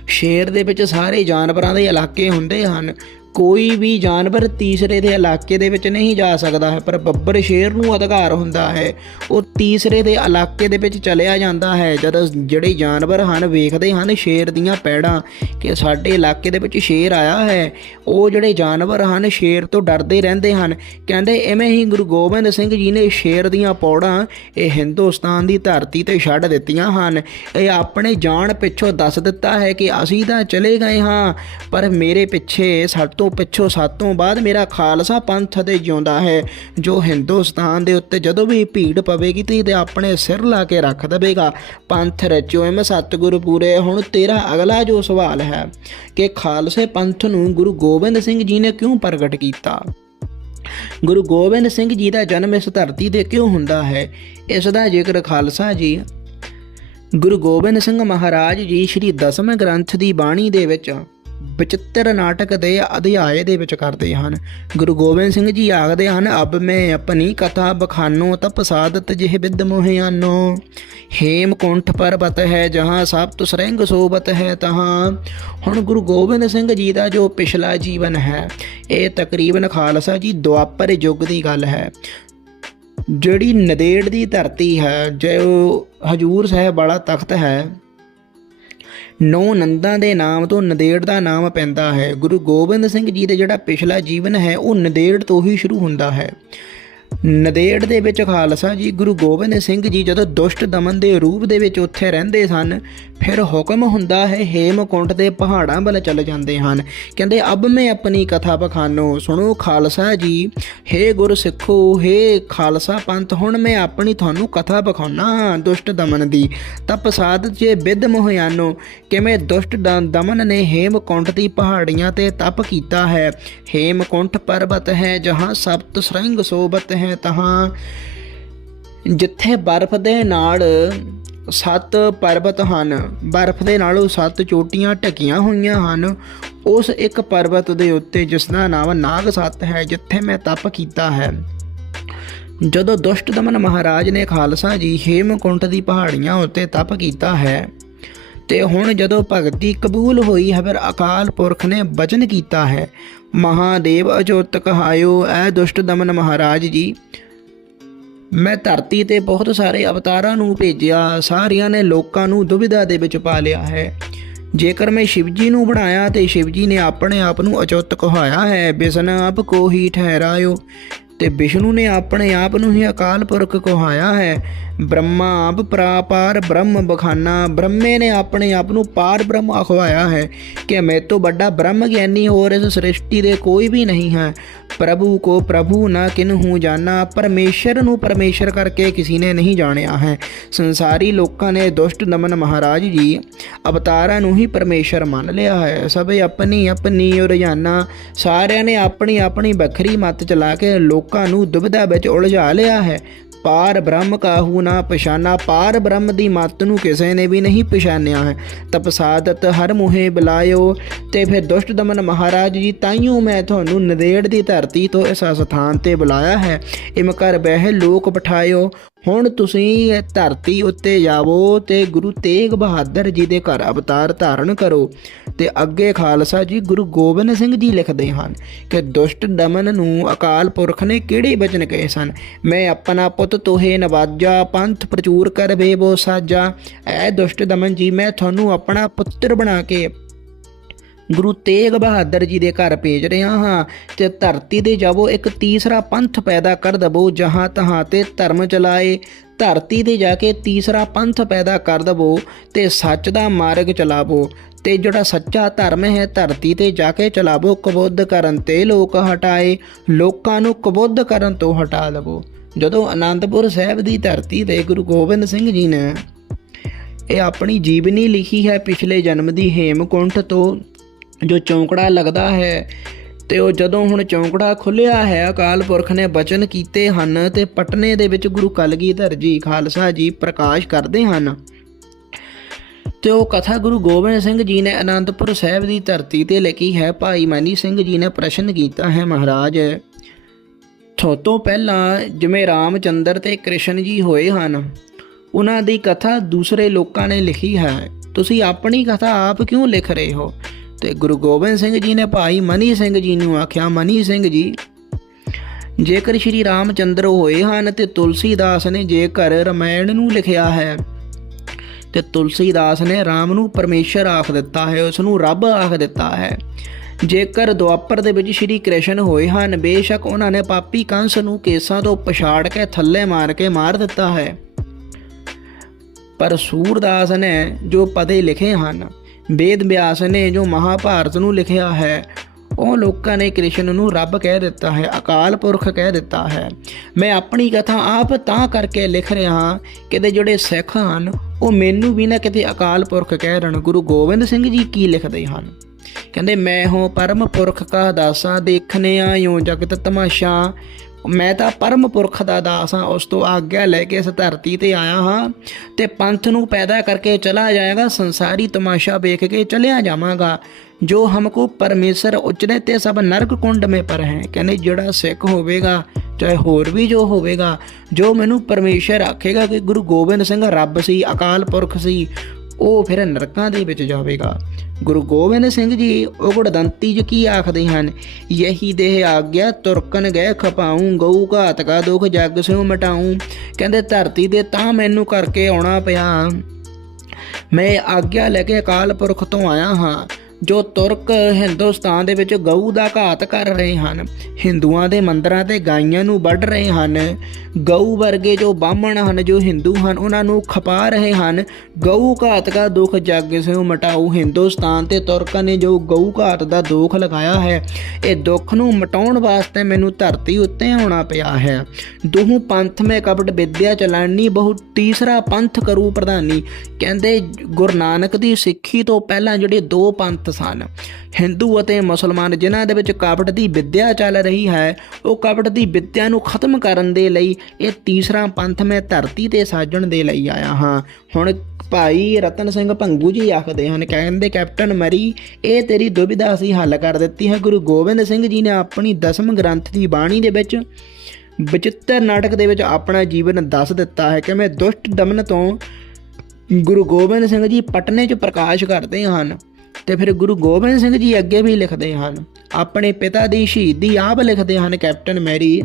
S1: ਸ਼ੇਰ ਦੇ ਵਿੱਚ ਸਾਰੇ ਜਾਨਵਰਾਂ ਦੇ ਇਲਾਕੇ ਹੁੰਦੇ ਹਨ। ਕੋਈ ਵੀ ਜਾਨਵਰ ਤੀਸਰੇ ਦੇ ਇਲਾਕੇ ਦੇ ਵਿੱਚ ਨਹੀਂ ਜਾ ਸਕਦਾ ਹੈ, ਪਰ ਬੱਬਰ ਸ਼ੇਰ ਨੂੰ ਅਧਿਕਾਰ ਹੁੰਦਾ ਹੈ। ਉਹ ਤੀਸਰੇ ਦੇ ਇਲਾਕੇ ਦੇ ਵਿੱਚ ਚਲਿਆ ਜਾਂਦਾ ਹੈ, ਜਦ ਜਿਹੜੇ ਜਾਨਵਰ ਹਨ, ਵੇਖਦੇ ਹਨ ਸ਼ੇਰ ਦੀਆਂ ਪੈੜਾਂ ਕਿ ਸਾਡੇ ਇਲਾਕੇ ਦੇ ਵਿੱਚ ਸ਼ੇਰ ਆਇਆ ਹੈ। ਉਹ ਜਿਹੜੇ ਜਾਨਵਰ ਹਨ, ਸ਼ੇਰ ਤੋਂ ਡਰਦੇ ਰਹਿੰਦੇ ਹਨ। ਕਹਿੰਦੇ ਐਵੇਂ ਹੀ ਗੁਰੂ ਗੋਬਿੰਦ ਸਿੰਘ ਜੀ ਨੇ ਸ਼ੇਰ ਦੀਆਂ ਪੌੜਾਂ ਇਹ ਹਿੰਦੁਸਤਾਨ ਦੀ ਧਰਤੀ ਤੇ ਛੱਡ ਦਿੱਤੀਆਂ ਹਨ। ਇਹ ਆਪਣੇ ਜਾਣ ਪਿੱਛੋਂ ਦੱਸ ਦਿੱਤਾ ਹੈ ਕਿ ਅਸੀਂ ਤਾਂ ਚਲੇ ਗਏ ਹਾਂ, ਪਰ ਮੇਰੇ ਪਿੱਛੇ ਸਾਡੇ ਤੋਂ ਪਿੱਛੋਂ ਸਾਤੋਂ ਬਾਅਦ ਮੇਰਾ ਖਾਲਸਾ ਪੰਥ ਤੇ ਜਿਉਂਦਾ ਹੈ, ਜੋ ਹਿੰਦੁਸਤਾਨ ਦੇ ਉੱਤੇ ਜਦੋਂ ਵੀ ਭੀੜ ਪਵੇਗੀ ਤੇ ਇਹਦੇ ਆਪਣੇ ਸਿਰ ਲਾ ਕੇ ਰੱਖ ਦੇਵੇਗਾ। ਪੰਥ ਰਚਿਓ ਐਮ ਸਤਿਗੁਰੂ ਪੂਰੇ, ਹੁਣ ਤੇਰਾ ਅਗਲਾ ਜੋ ਸਵਾਲ ਹੈ ਕਿ ਖਾਲਸੇ ਪੰਥ ਨੂੰ ਗੁਰੂ ਗੋਬਿੰਦ ਸਿੰਘ ਜੀ ਨੇ ਕਿਉਂ ਪ੍ਰਗਟ ਕੀਤਾ? ਗੁਰੂ ਗੋਬਿੰਦ ਸਿੰਘ ਜੀ ਦਾ ਜਨਮ ਇਸ ਧਰਤੀ ਤੇ ਕਿਉਂ ਹੁੰਦਾ ਹੈ? ਇਸ ਦਾ ਜ਼ਿਕਰ ਖਾਲਸਾ ਜੀ, ਗੁਰੂ ਗੋਬਿੰਦ ਸਿੰਘ ਮਹਾਰਾਜ ਜੀ ਸ਼੍ਰੀ ਦਸਮ ਗ੍ਰੰਥ ਦੀ ਬਾਣੀ ਦੇ ਵਿੱਚ ਬਚਿੱਤਰ ਨਾਟਕ ਦੇ ਅਧਿਆਏ ਦੇ ਵਿੱਚ ਕਰਦੇ ਹਨ। ਗੁਰੂ ਗੋਬਿੰਦ ਸਿੰਘ ਜੀ ਆਖਦੇ ਹਨ, ਅਬ ਮੈਂ ਆਪਣੀ ਕਥਾ ਬਖਾਨੋ, ਤਪ ਸਾਦਤ ਜਿਹ ਬਿਦ ਮੋਹਿਆਨੋ। ਹੇਮਕੁੰਠ ਪਰਬਤ ਹੈ, ਜਹਾਂ ਸਭ ਸਰੰਗ ਸੋਬਤ ਹੈ, ਤਹਾਂ। ਹੁਣ ਗੁਰੂ ਗੋਬਿੰਦ ਸਿੰਘ ਜੀ ਦਾ ਜੋ ਪਿਛਲਾ ਜੀਵਨ ਹੈ, ਇਹ ਤਕਰੀਬਨ ਖਾਲਸਾ ਜੀ ਦੁਆਪਰ ਯੁੱਗ ਦੀ ਗੱਲ ਹੈ। ਜਿਹੜੀ ਨਦੇੜ ਦੀ ਧਰਤੀ ਹੈ, ਜੋ ਹਜੂਰ ਸਾਹਿਬ ਵਾਲਾ ਤਖਤ ਹੈ ਨੌ ਨੰਦਾਂ ਦੇ ਨਾਮ ਤੋਂ ਨਦੇੜ ਦਾ ਨਾਮ ਪੈਂਦਾ ਹੈ। ਗੁਰੂ ਗੋਬਿੰਦ ਸਿੰਘ ਜੀ ਦਾ ਜਿਹੜਾ ਪਿਛਲਾ ਜੀਵਨ ਹੈ, ਉਹ ਨਦੇੜ ਤੋਂ ਹੀ ਸ਼ੁਰੂ ਹੁੰਦਾ ਹੈ। ਨਦੇੜ ਦੇ ਵਿੱਚ ਖਾਲਸਾ ਜੀ ਗੁਰੂ ਗੋਬਿੰਦ ਸਿੰਘ ਜੀ ਜਦੋਂ ਦੁਸ਼ਟ ਦਮਨ ਦੇ ਰੂਪ ਦੇ ਵਿੱਚ ਉੱਥੇ ਰਹਿੰਦੇ ਸਨ, ਫਿਰ ਹੁਕਮ ਹੁੰਦਾ ਹੈ ਹੇਮਕੁੰਟ ਦੇ ਪਹਾੜਾਂ ਵੱਲ ਚਲੇ ਜਾਂਦੇ ਹਨ। ਕਹਿੰਦੇ, ਅਬ ਮੈਂ ਆਪਣੀ ਕਥਾ ਬਖਾਨੋ ਸੁਣੋ ਖਾਲਸਾ ਜੀ, ਹੇ ਗੁਰ ਸਿੱਖੋ, ਹੇ ਖਾਲਸਾ ਪੰਥ, ਹੁਣ ਮੈਂ ਆਪਣੀ ਤੁਹਾਨੂੰ ਕਥਾ ਬਖਾਉਣਾ ਦੁਸ਼ਟ ਦਮਨ ਦੀ। ਤਪ ਸਾਧ ਜੇ ਬਿਦ ਮੋਹਿਆਨੋ, ਕਿਵੇਂ ਦੁਸ਼ਟ ਦ- ਦਮਨ ਨੇ ਹੇਮਕੁੰਟ ਦੀ ਪਹਾੜੀਆਂ ਤੇ ਤਪ ਕੀਤਾ ਹੈ। ਹੇਮਕੁੰਟ ਪਰਬਤ ਹੈ ਜਹਾਂ ਸਪਤ ਸਰੰਗ ਸੋਬਤ ਹੈ ਤਹਾਂ ਜਿੱਥੇ ਬਰਫ਼ ਦੇ ਨਾਲ ਸੱਤ ਪਰਬਤ ਹਨ, ਬਰਫ਼ ਦੇ ਨਾਲੋਂ ਸੱਤ ਚੋਟੀਆਂ ਢਕੀਆਂ ਹੋਈਆਂ ਹਨ। ਉਸ ਇੱਕ ਪਰਬਤ ਦੇ ਉੱਤੇ ਜਿਸ ਦਾ ਨਾਮ ਨਾਗ ਸੱਤ ਹੈ, ਜਿੱਥੇ ਮੈਂ ਤਪ ਕੀਤਾ ਹੈ। ਜਦੋਂ ਦੁਸ਼ਟ ਦਮਨ ਮਹਾਰਾਜ ਨੇ ਖਾਲਸਾ ਜੀ ਹੇਮਕੁੰਟ ਦੀ ਪਹਾੜੀਆਂ ਉੱਤੇ ਤਪ ਕੀਤਾ ਹੈ, ਤੇ ਹੁਣ ਜਦੋਂ ਭਗਤੀ ਕਬੂਲ ਹੋਈ ਹੈ ਫਿਰ ਅਕਾਲ ਪੁਰਖ ਨੇ ਬਚਨ ਕੀਤਾ ਹੈ ਮਹਾਦੇਵ ਅਜੋਤ ਕਹਾਇਓ ਐ ਦੁਸ਼ਟ ਦਮਨ ਮਹਾਰਾਜ ਜੀ। ਮੈਂ ਧਰਤੀ ਤੇ ਬਹੁਤ ਸਾਰੇ ਅਵਤਾਰਾਂ ਨੂੰ ਭੇਜਿਆ, ਸਾਰਿਆਂ ਨੇ ਲੋਕਾਂ ਨੂੰ ਦੁਵਿਧਾ ਦੇ ਵਿੱਚ ਪਾ ਲਿਆ ਹੈ। ਜੇਕਰ ਮੈਂ ਸ਼ਿਵ ਜੀ ਨੂੰ ਬਣਾਇਆ ਤੇ ਸ਼ਿਵਜੀ ਨੇ ਆਪਣੇ ਆਪ ਨੂੰ ਅਚੁੱਤ ਕਹਾਇਆ ਹੈ, ਬਿਸਨ ਆਪ ਕੋ ਹੀ ਠਹਿਰਾਇਓ। ਤੇ ਵਿਸ਼ਨੂੰ ਨੇ ਆਪਣੇ ਆਪ ਨੂੰ ਹੀ ਅਕਾਲ ਪੁਰਖ ਕਹਾਇਆ ਹੈ। ਬ੍ਰਹਮਾ ਆਪ ਪ੍ਰਾਪਾਰ, ਬ੍ਰਹਮ ਬਖਾਨਾ। ਬ੍ਰਹਮੇ ਨੇ ਆਪਣੇ ਆਪ ਨੂੰ ਪਾਰ ਬ੍ਰਹਮ ਅਖਵਾਇਆ ਹੈ ਕਿ ਮੈਂ ਤੋਂ ਵੱਡਾ ਬ੍ਰਹਮ ਗਿਆਨੀ ਹੋਰ ਇਸ ਸ੍ਰਿਸ਼ਟੀ ਦੇ ਕੋਈ ਵੀ ਨਹੀਂ ਹੈ। ਪ੍ਰਭੂ ਕੋ ਪ੍ਰਭੂ ਨਾ ਕਿਨਹੂ ਜਾਣਾ ਪਰਮੇਸ਼ਰ ਨੂੰ ਪਰਮੇਸ਼ਰ ਕਰਕੇ ਕਿਸੇ ਨੇ ਨਹੀਂ ਜਾਣਿਆ ਹੈ। ਸੰਸਾਰੀ ਲੋਕਾਂ ਨੇ ਦੁਸ਼ਟ ਦਮਨ ਮਹਾਰਾਜ ਜੀ ਅਵਤਾਰਾਂ ਨੂੰ ਹੀ ਪਰਮੇਸ਼ਰ ਮੰਨ ਲਿਆ ਹੈ। ਸਭ ਆਪਣੀ ਆਪਣੀ ਰੁਝਾਨਾ ਸਾਰਿਆਂ ਨੇ ਆਪਣੀ ਆਪਣੀ ਵੱਖਰੀ ਮੱਤ ਚਲਾ ਕੇ ਲੋਕ ਲੋਕਾਂ ਨੂੰ ਦੁਬਿਧਾ ਵਿੱਚ ਉਲਝਾ ਲਿਆ ਹੈ। ਪਾਰ ਬ੍ਰਹਮ ਕਾਹੂ ਨਾ ਪਛਾਨਾ, ਪਾਰ ਬ੍ਰਹਮ ਦੀ ਮੱਤ ਨੂੰ ਕਿਸੇ ਨੇ ਵੀ ਨਹੀਂ ਪਛਾਨਿਆ ਹੈ। ਤਪਸਾਦਤ ਹਰ ਮੁਹੇ ਬੁਲਾਇਓ ਤੇ ਫਿਰ ਦੁਸ਼ਟ ਦਮਨ ਮਹਾਰਾਜ ਜੀ, ਤਾਈਓ ਮੈਂ ਤੁਹਾਨੂੰ ਨਦੇੜ ਦੀ ਧਰਤੀ ਤੋਂ ਇਸ ਸਥਾਨ ਤੇ ਬੁਲਾਇਆ ਹੈ। ਇਮ ਕਰ ਬਹਿ ਲੋਕ ਪਠਾਇਓ ਹੁਣ ਤੁਸੀਂ ਧਰਤੀ ਉੱਤੇ ਜਾਵੋ ਤੇ ਗੁਰੂ ਤੇਗ ਬਹਾਦਰ ਜੀ ਦੇ ਘਰ ਅਵਤਾਰ ਧਾਰਨ ਕਰੋ ਤੇ ਅੱਗੇ ਖਾਲਸਾ ਜੀ ਗੁਰੂ ਗੋਬਿੰਦ ਸਿੰਘ ਜੀ ਲਿਖਦੇ ਹਨ ਕਿ ਦੁਸ਼ਟ ਦਮਨ ਨੂੰ ਅਕਾਲ ਪੁਰਖ ਨੇ ਕਿਹੜੇ ਬਚਨ ਕਹੇ ਸਨ? ਮੈਂ ਆਪਣਾ ਪੁੱਤ ਤੋਹੇ ਨਵਾਜਾ, ਪੰਥ ਪ੍ਰਚੂਰ ਕਰ ਬੇਬੋ ਸਾਜਾ। ਐ ਦੁਸ਼ਟ ਦਮਨ ਜੀ, ਮੈਂ ਤੁਹਾਨੂੰ ਆਪਣਾ ਪੁੱਤਰ ਬਣਾ ਕੇ ਗੁਰੂ ਤੇਗ ਬਹਾਦਰ ਜੀ ਦੇ ਘਰ ਭੇਜ ਰਿਹਾ ਹਾਂ ਤੇ ਧਰਤੀ ਤੇ ਜਾਵੋ, ਇੱਕ ਤੀਸਰਾ ਪੰਥ ਪੈਦਾ ਕਰ ਦਵੋ, ਜਹਾਂ ਤਹਾਂ ਤੇ ਧਰਮ ਚਲਾਏ। ਧਰਤੀ ਤੇ ਜਾ ਕੇ ਤੀਸਰਾ ਪੰਥ ਪੈਦਾ ਕਰ ਦਵੋ ਤੇ ਸੱਚ ਦਾ ਮਾਰਗ ਚਲਾਵੋ। ਤੇ ਜਿਹੜਾ ਸੱਚਾ ਧਰਮ ਹੈ, ਧਰਤੀ ਤੇ ਜਾ ਕੇ ਚਲਾਵੋ, ਕਬੁੱਧ ਕਰਨ ਤੇ ਲੋਕ ਹਟਾਏ। ਲੋਕਾਂ ਨੂੰ ਕਬੁੱਧ ਕਰਨ ਤੋਂ ਹਟਾ ਲਵੋ ਜਦੋਂ ਅਨੰਦਪੁਰ ਸਾਹਿਬ ਦੀ ਧਰਤੀ ਤੇ ਗੁਰੂ ਗੋਬਿੰਦ ਸਿੰਘ ਜੀ ਨੇ ਇਹ ਆਪਣੀ ਜੀਵਨੀ ਲਿਖੀ ਹੈ, ਪਿਛਲੇ ਜਨਮ ਦੀ ਹੇਮਕੁੰਠ ਤੋਂ ਜੋ ਚੌਂਕੜਾ ਲੱਗਦਾ ਹੈ ਤੇ ਉਹ ਜਦੋਂ ਹੁਣ ਚੌਂਕੜਾ ਖੁੱਲਿਆ ਹੈ, ਅਕਾਲ ਪੁਰਖ ਨੇ ਬਚਨ ਕੀਤੇ ਹਨ ਤੇ ਪਟਨੇ ਦੇ ਵਿੱਚ ਗੁਰੂ ਕਲਗੀਧਰ ਜੀ ਖਾਲਸਾ ਜੀ ਪ੍ਰਕਾਸ਼ ਕਰਦੇ ਹਨ। ਤੇ ਉਹ ਕਥਾ ਗੁਰੂ ਗੋਬਿੰਦ ਸਿੰਘ ਜੀ ਨੇ ਅਨੰਦਪੁਰ ਸਾਹਿਬ ਦੀ ਧਰਤੀ ਤੇ ਲਿਖੀ ਹੈ, ਭਾਈ ਮਨੀ ਸਿੰਘ ਜੀ ਨੇ ਪ੍ਰਸ਼ਨ ਕੀਤਾ ਹੈ ਮਹਾਰਾਜ ਸਭ ਤੋਂ ਪਹਿਲਾਂ ਜਿਵੇਂ ਰਾਮਚੰਦਰ ਤੇ ਕ੍ਰਿਸ਼ਨ ਜੀ ਹੋਏ ਹਨ, ਉਹਨਾਂ ਦੀ ਕਥਾ ਦੂਸਰੇ ਲੋਕਾਂ ਨੇ ਲਿਖੀ ਹੈ, ਤੁਸੀਂ ਆਪਣੀ ਕਥਾ ਆਪ ਕਿਉਂ ਲਿਖ ਰਹੇ ਹੋ? ਤੇ ਗੁਰੂ ਗੋਬਿੰਦ ਸਿੰਘ ਜੀ ਨੇ ਭਾਈ ਮਨੀ ਸਿੰਘ ਜੀ ਨੂੰ ਆਖਿਆ, ਮਨੀ ਸਿੰਘ ਜੀ, ਜੇਕਰ ਸ਼੍ਰੀ ਰਾਮਚੰਦਰ ਹੋਏ ਹਨ ਤੇ ਤੁਲਸੀਦਾਸ ਨੇ ਜੇਕਰ ਰਮਾਇਣ ਨੂੰ ਲਿਖਿਆ ਹੈ, ਤੇ ਤੁਲਸੀਦਾਸ ਨੇ ਰਾਮ ਨੂੰ ਪਰਮੇਸ਼ਰ ਆਖ ਦਿੱਤਾ ਹੈ ਉਸ ਨੂੰ ਰੱਬ ਆਖ ਦਿੱਤਾ ਹੈ। ਜੇਕਰ ਦੁਆਪਰ ਦੇ ਵਿੱਚ ਸ਼੍ਰੀ ਕ੍ਰਿਸ਼ਨ ਹੋਏ ਹਨ, ਬੇਸ਼ੱਕ ਉਹਨਾਂ ਨੇ ਪਾਪੀ ਕੰਸ ਨੂੰ ਕੇਸਾਂ ਤੋਂ ਪਛਾੜ ਕੇ ਥੱਲੇ ਮਾਰ ਕੇ ਮਾਰ ਦਿੱਤਾ ਹੈ। ਪਰ ਸੂਰਦਾਸ ਨੇ ਜੋ ਪਦੇ ਲਿਖੇ ਹਨ ਵੇਦ ਵਿਆਸ ਨੇ ਜੋ ਮਹਾਭਾਰਤ ਨੂੰ ਲਿਖਿਆ ਹੈ, ਉਹ ਲੋਕਾਂ ਨੇ ਕ੍ਰਿਸ਼ਨ ਨੂੰ ਰੱਬ ਕਹਿ ਦਿੱਤਾ ਹੈ, ਅਕਾਲ ਪੁਰਖ ਕਹਿ ਦਿੱਤਾ ਹੈ। ਮੈਂ ਆਪਣੀ ਕਥਾ ਆਪ ਤਾਂ ਕਰਕੇ ਲਿਖ ਰਿਹਾ ਹਾਂ, ਕਿਤੇ ਜਿਹੜੇ ਸਿੱਖ ਹਨ, ਉਹ ਮੈਨੂੰ ਵੀ ਨਾ ਕਿਤੇ ਅਕਾਲ ਪੁਰਖ ਕਹਿ ਰਹਿਣ ਗੁਰੂ ਗੋਬਿੰਦ ਸਿੰਘ ਜੀ ਕੀ ਲਿਖਦੇ ਹਨ? ਕਹਿੰਦੇ, ਮੈਂ ਹਾਂ ਪਰਮ ਪੁਰਖ ਕਾ ਦਾਸਾ ਦੇਖਨੇ ਆਇਓ ਜਗਤ ਤਮਾਸ਼ਾ ਮੈਂ ਤਾਂ ਪਰਮ ਪੁਰਖ ਦਾ ਦਾਸ ਹਾਂ, ਉਸ ਤੋਂ ਆਗਿਆ ਲੈ ਕੇ ਇਸ ਧਰਤੀ ਤੇ ਆਇਆ ਹਾਂ ਤੇ ਪੰਥ ਨੂੰ ਪੈਦਾ ਕਰਕੇ ਚਲਾ ਜਾਏਗਾ, ਸੰਸਾਰੀ ਤਮਾਸ਼ਾ ਵੇਖ ਕੇ ਚਲਿਆ ਜਾਵਾਂਗਾ। ਜੋ ਹਮਕੋ ਪਰਮੇਸ਼ਰ ਉਚਰੇ ਤੇ ਸਭ ਨਰਕ ਕੁੰਡ ਮੇ ਪਰ ਹੈ, ਕਹਿੰਦੇ ਜਿਹੜਾ ਸਿੱਖ ਹੋਵੇਗਾ, ਚਾਹੇ ਹੋਰ ਵੀ ਜੋ ਹੋਵੇਗਾ, ਜੋ ਮੈਨੂੰ ਪਰਮੇਸ਼ਰ ਆਖੇਗਾ ਕਿ ਗੁਰੂ ਗੋਬਿੰਦ ਸਿੰਘ ਰੱਬ ਸੀ, ਅਕਾਲ ਪੁਰਖ ਸੀ ਉਹ ਫਿਰ ਨਰਕਾਂ ਦੇ ਵਿੱਚ ਜਾਵੇਗਾ। ਗੁਰੂ ਗੋਬਿੰਦ ਸਿੰਘ ਜੀ ਉਗੜਦੰਤੀ ਜੀ ਕੀ ਆਖਦੇ ਹਨ? ਯਹੀ ਦੇਹ ਆਗਿਆ ਤੁਰਕਨ ਗਏ ਖਪਾਉਂ, ਗਊ ਘਾਤ ਕਾ ਦੁਖ ਜਗ ਸਿਉ ਮਟਾਉਂ। ਕਹਿੰਦੇ ਧਰਤੀ ਦੇ ਤਾਂ ਮੈਨੂੰ ਕਰਕੇ ਆਉਣਾ ਪਿਆ। ਮੈਂ ਆਗਿਆ ਲੈ ਕੇ ਅਕਾਲ ਪੁਰਖ ਤੋਂ ਆਇਆ ਹਾਂ। ਜੋ ਤੁਰਕ ਹਿੰਦੁਸਤਾਨ ਦੇ ਵਿੱਚ ਗਊ ਦਾ ਘਾਤ ਕਰ ਰਹੇ ਹਨ, ਹਿੰਦੂਆਂ ਦੇ ਮੰਦਰਾਂ ਤੇ ਗਾਈਆਂ ਨੂੰ ਵੱਢ ਰਹੇ ਹਨ, ਗਊ ਵਰਗੇ ਜੋ ਬਾਹਮਣ ਹਨ, ਜੋ ਹਿੰਦੂ ਹਨ, ਉਹਨਾਂ ਨੂੰ ਖਪਾ ਰਹੇ ਹਨ। ਗਊ ਘਾਤ ਦਾ ਦੁੱਖ ਜਗ ਸਿਉ ਮਟਾਉ ਹਿੰਦੁਸਤਾਨ ਤੇ ਤੁਰਕਾਂ ਨੇ ਜੋ ਗਊ ਘਾਤ ਦਾ ਦੁੱਖ ਲਗਾਇਆ ਹੈ, ਇਹ ਦੁੱਖ ਨੂੰ ਮਟਾਉਣ ਵਾਸਤੇ ਮੈਨੂੰ ਧਰਤੀ ਉੱਤੇ ਆਉਣਾ ਪਿਆ ਹੈ। ਦੋਹੂ ਪੰਥ ਮੈਂ ਕਪਟ ਵਿਦਿਆ ਚਲਾਣੀ ਬਹੁ ਤੀਸਰਾ ਪੰਥ ਕਰੂ ਪ੍ਰਧਾਨੀ। ਕਹਿੰਦੇ ਗੁਰੂ ਨਾਨਕ ਦੀ ਸਿੱਖੀ ਤੋਂ ਪਹਿਲਾਂ ਜਿਹੜੇ ਦੋ ਪੰਥ ਸਨ ਹਿੰਦੂ ਅਤੇ ਮੁਸਲਮਾਨ ਜਿਨ੍ਹਾਂ ਦੇ ਵਿੱਚ ਕਪਟ ਦੀ ਵਿੱਦਿਆ ਚੱਲ ਰਹੀ ਹੈ, ਉਹ ਕਪਟ ਦੀ ਵਿੱਦਿਆ ਨੂੰ ਖਤਮ ਕਰਨ ਦੇ ਲਈ ਇਹ ਤੀਸਰਾ ਪੰਥ ਮੈਂ ਧਰਤੀ ਤੇ ਸਾਜਣ ਦੇ ਲਈ ਆਇਆ ਹਾਂ। ਹੁਣ ਭਾਈ ਰਤਨ ਸਿੰਘ ਭੰਗੂ ਜੀ ਆਖਦੇ ਹਨ, ਕਹਿੰਦੇ, ਕੈਪਟਨ ਮਰੀ, ਇਹ ਤੇਰੀ ਦੁਬਿਧਾ ਅਸੀਂ ਹੱਲ ਕਰ ਦਿੱਤੀ ਹੈ। ਗੁਰੂ ਗੋਬਿੰਦ ਸਿੰਘ ਜੀ ਨੇ ਆਪਣੀ ਦਸਮ ਗ੍ਰੰਥ ਦੀ ਬਾਣੀ ਦੇ ਵਿੱਚ ਬਚਿੱਤਰ ਨਾਟਕ ਦੇ ਵਿੱਚ ਆਪਣਾ ਜੀਵਨ ਦੱਸ ਦਿੱਤਾ ਹੈ ਕਿ ਮੈਂ ਦੁਸ਼ਟ ਦਮਨ ਤੋਂ ਗੁਰੂ ਗੋਬਿੰਦ ਸਿੰਘ ਜੀ ਪਟਨੇ 'ਚ ਪ੍ਰਕਾਸ਼ ਕਰਦੇ ਹਨ। ਤੇ ਫਿਰ ਗੁਰੂ ਗੋਬਿੰਦ ਸਿੰਘ ਜੀ ਅੱਗੇ ਵੀ ਲਿਖਦੇ ਹਨ। ਆਪਣੇ ਪਿਤਾ ਦੀ ਸ਼ਹੀਦੀ ਆਪ ਲਿਖਦੇ ਹਨ, ਕੈਪਟਨ ਮੈਰੀ।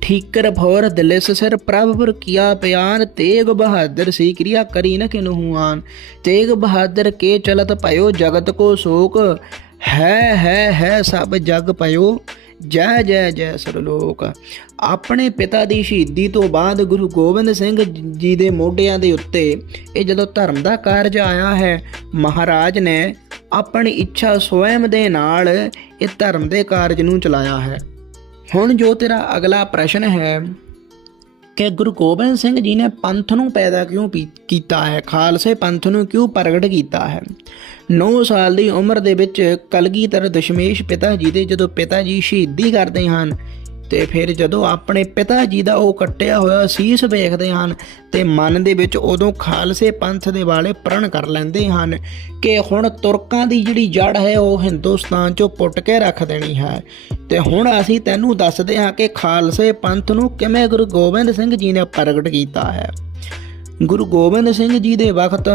S1: ਠੀਕਰ ਭੌਰ ਦਿਲਿਸ ਸਿਰ ਪ੍ਰਭੁਰ ਕੀਆ ਪਿਆਨ, ਤੇਗ ਬਹਾਦਰ ਸੀ ਕਿਰਿਆ ਕਰੀ ਨ ਕਿਨਹੂ ਆਨ ਤੇਗ ਬਹਾਦਰ ਕੇ ਚਲਤ ਭਇਓ ਜਗਤ ਕੋ ਸੋਕ, ਹੈ ਹੈ ਹੈ ਸਭ ਜਗ ਪਇਓ ਜੈ ਜੈ ਜੈ ਸਰਲੋਕ। ਆਪਣੇ ਪਿਤਾ ਦੀ ਸ਼ਹੀਦੀ ਤੋਂ ਬਾਅਦ ਗੁਰੂ ਗੋਬਿੰਦ ਸਿੰਘ ਜੀ ਦੇ ਮੋਢਿਆਂ ਦੇ ਉੱਤੇ ਇਹ ਜਦੋਂ ਧਰਮ ਦਾ ਕਾਰਜ ਆਇਆ ਹੈ, ਮਹਾਰਾਜ ਨੇ ਆਪਣੀ ਇੱਛਾ ਸਵੈਮ ਦੇ ਨਾਲ ਇਹ ਧਰਮ ਦੇ ਕਾਰਜ ਨੂੰ ਚਲਾਇਆ ਹੈ। ਹੁਣ ਜੋ ਤੇਰਾ ਅਗਲਾ ਪ੍ਰਸ਼ਨ ਹੈ ਕਿ ਗੁਰੂ ਗੋਬਿੰਦ ਸਿੰਘ ਜੀ ਨੇ ਪੰਥ ਨੂੰ ਪੈਦਾ ਕਿਉਂ ਪੀ- ਕੀਤਾ ਹੈ? ਖਾਲਸੇ ਪੰਥ ਨੂੰ ਕਿਉਂ ਪ੍ਰਗਟ ਕੀਤਾ ਹੈ? 9 ਸਾਲ ਦੀ ਉਮਰ ਦੇ ਵਿੱਚ ਕਲਗੀਧਰ ਦਸ਼ਮੇਸ਼ ਪਿਤਾ ਜੀ ਦੇ ਜਦੋਂ ਪਿਤਾ ਜੀ ਸ਼ਹੀਦੀ ਕਰਦੇ ਹਨ ਤੇ ਫਿਰ ਜਦੋਂ ਆਪਣੇ ਪਿਤਾ ਜੀ ਦਾ ਉਹ ਕੱਟਿਆ ਹੋਇਆ ਸੀਸ ਵੇਖਦੇ ਹਨ ਤੇ ਮਨ ਦੇ ਵਿੱਚ ਉਦੋਂ ਖਾਲਸੇ ਪੰਥ ਦੇ ਵਾਲੇ ਪ੍ਰਣ ਕਰ ਲੈਂਦੇ ਹਨ ਕਿ ਹੁਣ ਤੁਰਕਾਂ ਦੀ ਜਿਹੜੀ ਜੜ ਹੈ ਉਹ ਹਿੰਦੁਸਤਾਨ 'ਚੋਂ ਪੁੱਟ ਕੇ ਰੱਖ ਦੇਣੀ ਹੈ। ਤੇ ਹੁਣ ਅਸੀਂ ਤੈਨੂੰ ਦੱਸਦੇ ਹਾਂ ਕਿ ਖਾਲਸੇ ਪੰਥ ਨੂੰ ਕਿਵੇਂ ਗੁਰੂ ਗੋਬਿੰਦ ਸਿੰਘ ਜੀ ਨੇ ਪ੍ਰਗਟ ਕੀਤਾ ਹੈ। ਗੁਰੂ ਗੋਬਿੰਦ ਸਿੰਘ ਜੀ ਦੇ ਵਕਤ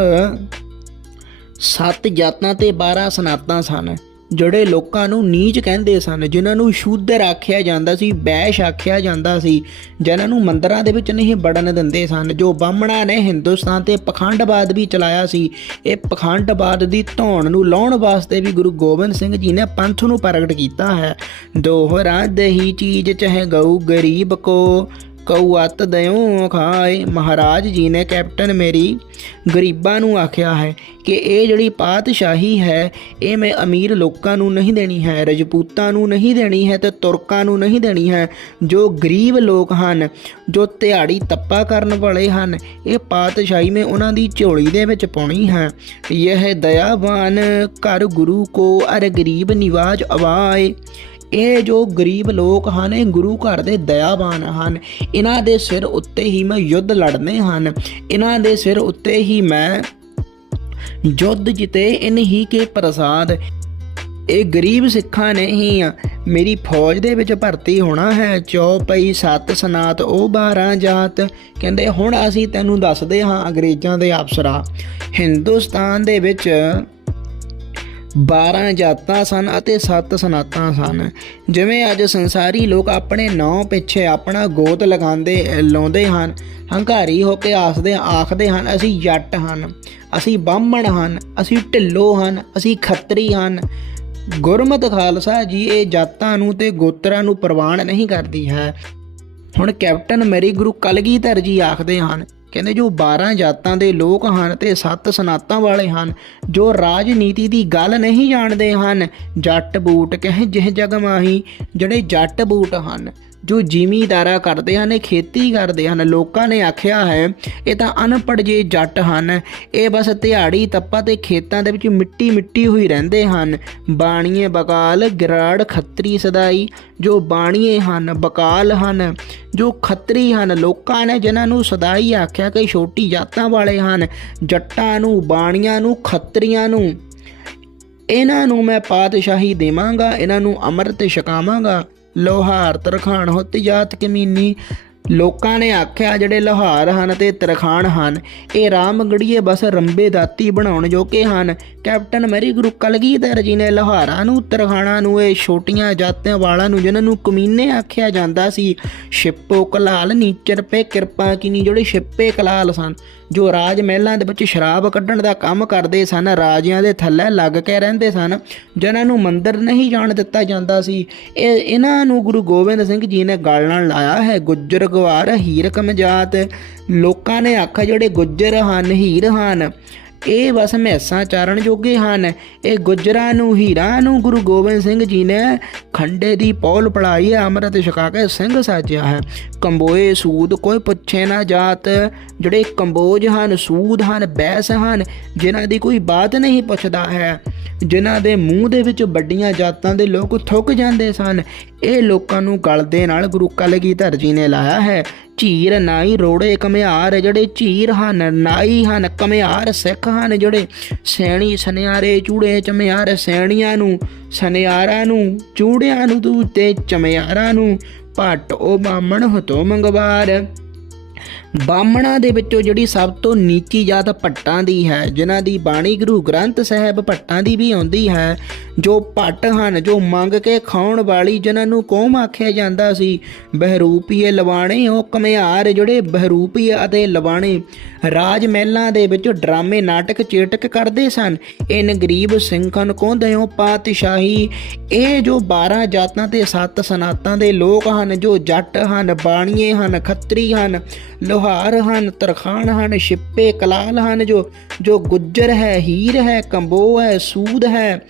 S1: ਸੱਤ ਜਾਤਾਂ ਤੇ 12 ਸਨਾਤਾਂ ਸਨ। ਜਿਹੜੇ ਲੋਕਾਂ ਨੂੰ ਨੀਚ ਕਹਿੰਦੇ ਸਨ, ਜਿਨ੍ਹਾਂ ਨੂੰ ਸ਼ੂਦਰ ਆਖਿਆ ਜਾਂਦਾ ਸੀ, ਬੈਸ਼ ਆਖਿਆ ਜਾਂਦਾ ਸੀ, ਜਿਨ੍ਹਾਂ ਨੂੰ ਮੰਦਰਾਂ ਦੇ ਵਿੱਚ ਨਹੀਂ ਵੜਨ ਦਿੰਦੇ ਸਨ, ਜੋ ਬਾਹਮਣਾਂ ਨੇ ਹਿੰਦੁਸਤਾਨ ਤੇ ਪਖੰਡਵਾਦ ਵੀ ਚਲਾਇਆ ਸੀ, ਇਹ ਪਖੰਡਵਾਦ ਦੀ ਧੌਣ ਨੂੰ ਲਾਉਣ ਵਾਸਤੇ ਵੀ ਗੁਰੂ ਗੋਬਿੰਦ ਸਿੰਘ ਜੀ ਨੇ ਪੰਥ ਨੂੰ ਪ੍ਰਗਟ ਕੀਤਾ ਹੈ। ਦੋਹਰਾ ਦਹੀ ਚੀਜ਼ ਚਾਹੇ ਗਊ, ਗਰੀਬ ਕੋ ਕਉ ਅਤ ਦਇਓ ਖਾਏ। ਮਹਾਰਾਜ ਜੀ ਨੇ ਕੈਪਟਨ ਮੇਰੀ ਗਰੀਬਾਂ ਨੂੰ ਆਖਿਆ ਹੈ ਕਿ ਇਹ ਜਿਹੜੀ ਪਾਤਸ਼ਾਹੀ ਹੈ, ਇਹ ਮੈਂ ਅਮੀਰ ਲੋਕਾਂ ਨੂੰ ਨਹੀਂ ਦੇਣੀ ਹੈ, ਰਜਪੂਤਾਂ ਨੂੰ ਨਹੀਂ ਦੇਣੀ ਹੈ ਤੇ ਤੁਰਕਾਂ ਨੂੰ ਨਹੀਂ ਦੇਣੀ ਹੈ। ਜੋ ਗਰੀਬ ਲੋਕ ਹਨ, ਜੋ ਦਿਹਾੜੀ ਤੱਪਾ ਕਰਨ ਵਾਲੇ ਹਨ, ਇਹ ਪਾਤਸ਼ਾਹੀ ਮੈਂ ਉਹਨਾਂ ਦੀ ਝੋਲੀ ਦੇ ਵਿੱਚ ਪਾਉਣੀ ਹੈ। ਇਹ ਦਇਆਵਾਨ ਘਰ ਗੁਰੂ ਕੋ ਅਰ ਗਰੀਬ ਨਿਵਾਜ ਅਵਾਏ। ਇਹ ਜੋ ਗਰੀਬ ਲੋਕ ਹਨ, ਇਹ ਗੁਰੂ ਘਰ ਦੇ ਦਇਆਵਾਨ ਹਨ। ਇਹਨਾਂ ਦੇ ਸਿਰ ਉੱਤੇ ਹੀ ਮੈਂ ਯੁੱਧ ਲੜਨੇ ਹਨ। ਇਹਨਾਂ ਦੇ ਸਿਰ ਉੱਤੇ ਹੀ ਮੈਂ ਯੁੱਧ ਜਿਤੇ ਇਨਹੀ ਕੇ ਪ੍ਰਸਾਦ। ਇਹ ਗਰੀਬ ਸਿੱਖਾਂ ਨੇ ਹੀ ਮੇਰੀ ਫੌਜ ਦੇ ਵਿੱਚ ਭਰਤੀ ਹੋਣਾ ਹੈ। ਚੌਪਈ ਸੱਤ ਸਨਾਤ, ਉਹ 12 ਜਾਤ। ਕਹਿੰਦੇ, ਹੁਣ ਅਸੀਂ ਤੈਨੂੰ ਦੱਸਦੇ ਹਾਂ ਅੰਗਰੇਜ਼ਾਂ ਦੇ ਅਫਸਰਾਂ ਹਿੰਦੁਸਤਾਨ ਦੇ ਵਿੱਚ 12 ਜਾਤਾਂ ਸਨ ਅਤੇ 7 ਸਨਾਤਾਂ ਸਨ। ਜਿਵੇਂ ਅੱਜ ਸੰਸਾਰੀ ਲੋਕ ਆਪਣੇ ਨਾਂ ਪਿੱਛੇ ਆਪਣਾ ਗੋਤ ਲਗਾਉਂਦੇ ਲਾਉਂਦੇ ਹਨ, ਹੰਕਾਰੀ ਹੋ ਕੇ ਆਸਦੇ ਆਖਦੇ ਹਨ, ਅਸੀਂ ਜੱਟ ਹਨ, ਅਸੀਂ ਬਾਹਮਣ ਹਨ, ਅਸੀਂ ਢਿੱਲੋ ਹਨ, ਅਸੀਂ ਖੱਤਰੀ ਹਨ। ਗੁਰਮਤਿ ਖਾਲਸਾ ਜੀ ਇਹ ਜਾਤਾਂ ਨੂੰ ਤੇ ਗੋਤਰਾਂ ਨੂੰ ਪ੍ਰਵਾਨ ਨਹੀਂ ਕਰਦੀ ਹੈ। ਹੁਣ ਕੈਪਟਨ ਮੈਰੀ ਗੁਰੂ ਕਲਗੀਧਰ ਜੀ ਆਖਦੇ ਹਨ ਕਹਿੰਦੇ ਜੋ 12 ਜਾਤਾਂ ਦੇ ਲੋਕ ਹਨ ਤੇ 7 ਸਨਾਤਾਂ ਵਾਲੇ ਹਨ, ਜੋ ਰਾਜਨੀਤੀ ਦੀ ਗੱਲ ਨਹੀਂ ਜਾਣਦੇ ਹਨ, ਜੱਟ ਬੂਟ ਕਹਿ ਜਿਹ ਜਗ ਮਾਹੀ, ਜਿਹੜੇ ਜੱਟ ਬੂਟ ਹਨ। ਜੋ ਜ਼ਿਮੀਦਾਰਾ ਕਰਦੇ ਹਨ, ਖੇਤੀ ਕਰਦੇ ਹਨ, ਲੋਕਾਂ ਨੇ ਆਖਿਆ ਹੈ, ਇਹ ਤਾਂ ਅਨਪੜ੍ਹ ਜੇ ਜੱਟ ਹਨ। ਇਹ ਬਸ ਦਿਹਾੜੀ ਤੱਪਾ ਤੇ ਖੇਤਾਂ ਦੇ ਵਿੱਚ ਮਿੱਟੀ ਮਿੱਟੀ ਹੋਈ ਰਹਿੰਦੇ ਹਨ। ਬਾਣੀਏ ਬਕਾਲ ਗਿਰਾੜ ਖੱਤਰੀ ਸਦਾਈ, ਜੋ ਬਾਣੀਏ ਹਨ ਬਕਾਲ ਹਨ, ਜੋ ਖੱਤਰੀ ਹਨ। ਲੋਕਾਂ ਨੇ ਜਿਨ੍ਹਾਂ ਨੂੰ ਸਦਾਈ ਆਖਿਆ ਕਿ ਛੋਟੀ ਜਾਤਾਂ ਵਾਲੇ ਹਨ, ਜੱਟਾਂ ਨੂੰ, ਬਾਣੀਆਂ ਨੂੰ, ਖੱਤਰੀਆਂ ਨੂੰ, ਇਹਨਾਂ ਨੂੰ ਮੈਂ ਪਾਤਸ਼ਾਹੀ ਦੇਵਾਂਗਾ, ਇਹਨਾਂ ਨੂੰ ਅੰਮ੍ਰਿਤ ਛਕਾਵਾਂਗਾ। ਲੋਹਾਰ ਤਰਖਾਣ ਹੁੱਤ ਜਾਤ ਕਮੀਨੀ ਲੋਕਾਂ ਨੇ ਆਖਿਆ, ਜਿਹੜੇ ਲੋਹਾਰ ਹਨ ਤੇ ਤਰਖਾਣ ਹਨ, ਇਹ ਰਾਮਗੜੀਏ ਬਸ ਰੰਬੇ ਦਾਤੀ ਬਣਾਉਣ ਜੋਗੇ ਹਨ। ਕੈਪਟਨ ਮੈਰੀ ਗੁਰੂ ਕਲਗੀਧਰ ਜੀ ਨੇ ਲੋਹਾਰਾਂ ਨੂੰ, ਤਰਖਾਣਾਂ ਨੂੰ, ਇਹ ਛੋਟੀਆਂ ਜਾਤਾਂ ਵਾਲਾਂ ਨੂੰ, ਜਿਨ੍ਹਾਂ ਨੂੰ ਕਮੀਨੇ ਆਖਿਆ ਜਾਂਦਾ ਸੀ, ਛਿੱਪੋ ਕਲਾਲ ਨੀਚਰ ਪੇ ਕਿਰਪਾ ਕੀਨੀ, ਜਿਹੜੇ ਛਿੱਪੇ ਕਲਾਲ ਸਨ, ਜੋ ਰਾਜ ਮਹਿਲਾਂ ਦੇ ਵਿੱਚ ਸ਼ਰਾਬ ਕੱਢਣ ਦਾ ਕੰਮ ਕਰਦੇ ਸਨ, ਰਾਜਿਆਂ ਦੇ ਥੱਲੇ ਲੱਗ ਕੇ ਰਹਿੰਦੇ ਸਨ, ਜਿਨ੍ਹਾਂ ਨੂੰ ਮੰਦਰ ਨਹੀਂ ਜਾਣ ਦਿੱਤਾ ਜਾਂਦਾ ਸੀ। ਇਹ, ਇਹਨਾਂ ਨੂੰ ਗੁਰੂ ਗੋਬਿੰਦ ਸਿੰਘ ਜੀ ਨੇ ਗਲ ਨਾਲ ਲਾਇਆ ਹੈ, ਗੁੱਜਰ ਗਵਾਰ ਹੀਰ ਕਮਜਾਤ ਲੋਕਾਂ ਨੇ ਆਖਿਆ ਜਿਹੜੇ ਗੁੱਜਰ ਹਨ ਹੀਰ ਹਨ। ਇਹ ਬਸ ਮੈਸਾਂ ਚਾਰਨ ਜੋਗੇ ਹਨ। ਇਹ ਗੁੱਜਰਾਂ ਨੂੰ, ਹੀਰਾਂ ਨੂੰ ਗੁਰੂ ਗੋਬਿੰਦ ਸਿੰਘ ਜੀ ਨੇ ਖੰਡੇ ਦੀ ਪੌਲ ਪੜਾਈ ਹੈ, ਅੰਮ੍ਰਿਤ ਛਕਾ ਕੇ ਸਿੰਘ ਸਾਜਿਆ ਹੈ। ਕੰਬੋਏ ਸੂਦ ਕੋਈ ਪੁੱਛੇ ਨਾ ਜਾਤ। ਜਿਹੜੇ ਕੰਬੋਜ ਹਨ, ਸੂਦ ਹਨ, ਬੈਸ ਹਨ, ਜਿਨ੍ਹਾਂ ਦੀ ਕੋਈ ਬਾਤ ਨਹੀਂ ਪੁੱਛਦਾ ਹੈ। ਜਿਨ੍ਹਾਂ ਦੇ ਮੂੰਹ ਦੇ ਵਿੱਚ ਵੱਡੀਆਂ ਜਾਤਾਂ ਦੇ ਲੋਕ ਥੁੱਕ ਜਾਂਦੇ ਸਨ। ਇਹ ਲੋਕਾਂ ਨੂੰ ਗਲ ਦੇ ਨਾਲ ਗੁਰੂ ਕਲਗੀਧਰ ਜੀ ਨੇ ਲਾਇਆ ਹੈ। ਝੀਰ ਨਾਈ ਰੋੜੇ ਕਮਿਆਰ ਜਿਹੜੇ ਝੀਰ ਹਨ, ਨਾਈ ਹਨ ਕਮਿਆਰ ਸਿੱਖ ਹਨ ਜਿਹੜੇ। ਸੈਣੀ ਸਨਿਆਰੇ ਚੂੜੇ ਚਮਿਆਰ, ਸੈਣੀਆਂ ਨੂੰ, ਸਨਿਆਰਾਂ ਨੂੰ, ਚੂੜਿਆਂ ਨੂੰ ਤੂੰ ਤੇ ਚਮਿਆਰਾਂ ਨੂੰ। ਭੱਟ ਉਹ ਬਾਮਣ ਹਤੋ ਮੰਗਵਾਰ। ਬਾਹਮਣਾਂ ਦੇ ਵਿੱਚੋਂ ਜਿਹੜੀ ਸਭ ਤੋਂ ਨੀਚੀ ਜਾਤ ਭੱਟਾਂ ਦੀ ਹੈ, ਜਿਨ੍ਹਾਂ ਦੀ ਬਾਣੀ ਗੁਰੂ ਗ੍ਰੰਥ ਸਾਹਿਬ ਭੱਟਾਂ ਦੀ ਵੀ ਆਉਂਦੀ ਹੈ, ਜੋ ਭੱਟ ਹਨ, ਜੋ ਮੰਗ ਕੇ ਖਾਉਣ ਵਾਲੀ ਜਿਨ੍ਹਾਂ ਨੂੰ ਕੌਮ ਆਖਿਆ ਜਾਂਦਾ ਸੀ, ਬਹਿਰੂਪੀਏ ਲਵਾਣੇ ਉਹ ਕਮਿਆਰ ਜਿਹੜੇ ਬਹਿਰੂਪੀਏ ਅਤੇ ਲਵਾਣੇ ਰਾਜ ਮਹਿਲਾਂ ਦੇ ਵਿੱਚ ਡਰਾਮੇ ਨਾਟਕ ਚੇਟਕ ਕਰਦੇ ਸਨ। ਇਨ ਗਰੀਬ ਸਿੰਘਨ ਕੋਂਦਿਓ ਪਾਤਸ਼ਾਹੀ, ਇਹ ਜੋ 12 ਜਾਤਾਂ ਤੇ 7 ਸਨਾਤਾਂ ਦੇ ਲੋਕ ਹਨ, ਜੋ ਜੱਟ ਹਨ, ਬਾਣੀਏ ਹਨ, ਖੱਤਰੀ ਹਨ ਲੋਹਾਰ ਹਨ ਤਰਖਾਨ ਹਨ, ਛਿੱਪੇ ਕਲਾਲ ਹਨ, ਜੋ ਜੋ ਗੁੱਜਰ ਹੈ, ਹੀਰ ਹੈ, ਕੰਬੋ ਹੈ, ਸੂਦ ਹੈ।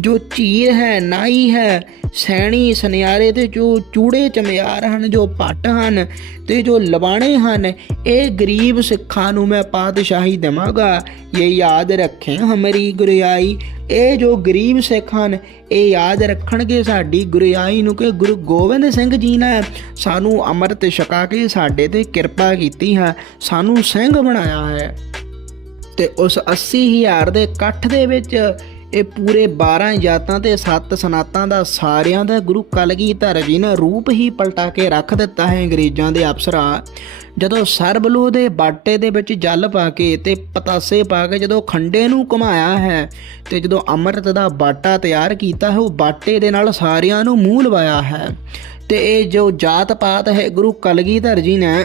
S1: ਜੋ ਝੀਰ ਹੈ, ਨਾਈ ਹੈ, ਸੈਣੀ ਸੁਨਿਆਰੇ ਤੇ ਜੋ ਚੂੜੇ ਚਮਿਆਰ ਹਨ, ਜੋ ਭੱਟ ਹਨ ਤੇ ਜੋ ਲਵਾਣੇ ਹਨ, ਇਹ ਗਰੀਬ ਸਿੱਖਾਂ ਨੂੰ ਮੈਂ ਪਾਤਸ਼ਾਹੀ ਦੇਵਾਂਗਾ। ਇਹ ਯਾਦ ਰੱਖੇ ਹਮਰੀ ਗੁਰਿਆਈ। ਇਹ ਜੋ ਗਰੀਬ ਸਿੱਖ ਹਨ, ਇਹ ਯਾਦ ਰੱਖਣਗੇ ਸਾਡੀ ਗੁਰਿਆਈ ਨੂੰ ਕਿ ਗੁਰੂ ਗੋਬਿੰਦ ਸਿੰਘ ਜੀ ਨੇ ਸਾਨੂੰ ਅੰਮ੍ਰਿਤ ਛਕਾ ਕੇ ਸਾਡੇ ਤੇ ਕਿਰਪਾ ਕੀਤੀ ਹੈ, ਸਾਨੂੰ ਸਿੰਘ ਬਣਾਇਆ ਹੈ। ਤੇ ਉਸ 80000 ਦੇ ਇਕੱਠ ਦੇ ਵਿੱਚ ਇਹ ਪੂਰੇ 12 ਜਾਤਾਂ ਤੇ 7 ਸਨਾਤਾਂ ਦਾ ਸਾਰਿਆਂ ਦਾ ਗੁਰੂ ਕਲਗੀਧਰ ਜੀ ਨੇ ਰੂਪ ਹੀ ਪਲਟਾ ਕੇ ਰੱਖ ਦਿੱਤਾ ਹੈ ਅੰਗਰੇਜ਼ਾਂ ਦੇ ਅਫਸਰਾਂ। ਜਦੋਂ ਸਰਬਲੋ ਦੇ ਬਾਟੇ ਦੇ ਵਿੱਚ ਜਲ ਪਾ ਕੇ ਤੇ ਪਤਾਸੇ ਪਾ ਕੇ ਜਦੋਂ ਖੰਡੇ ਨੂੰ ਘੁਮਾਇਆ ਹੈ ਤੇ ਜਦੋਂ ਅੰਮ੍ਰਿਤ ਦਾ ਬਾਟਾ ਤਿਆਰ ਕੀਤਾ ਹੈ, ਉਹ ਬਾਟੇ ਦੇ ਨਾਲ ਸਾਰਿਆਂ ਨੂੰ ਮੂੰਹ ਲਵਾਇਆ ਹੈ। ਤੇ ਇਹ ਜੋ ਜਾਤ ਪਾਤ ਹੈ, ਗੁਰੂ ਕਲਗੀਧਰ ਜੀ ਨੇ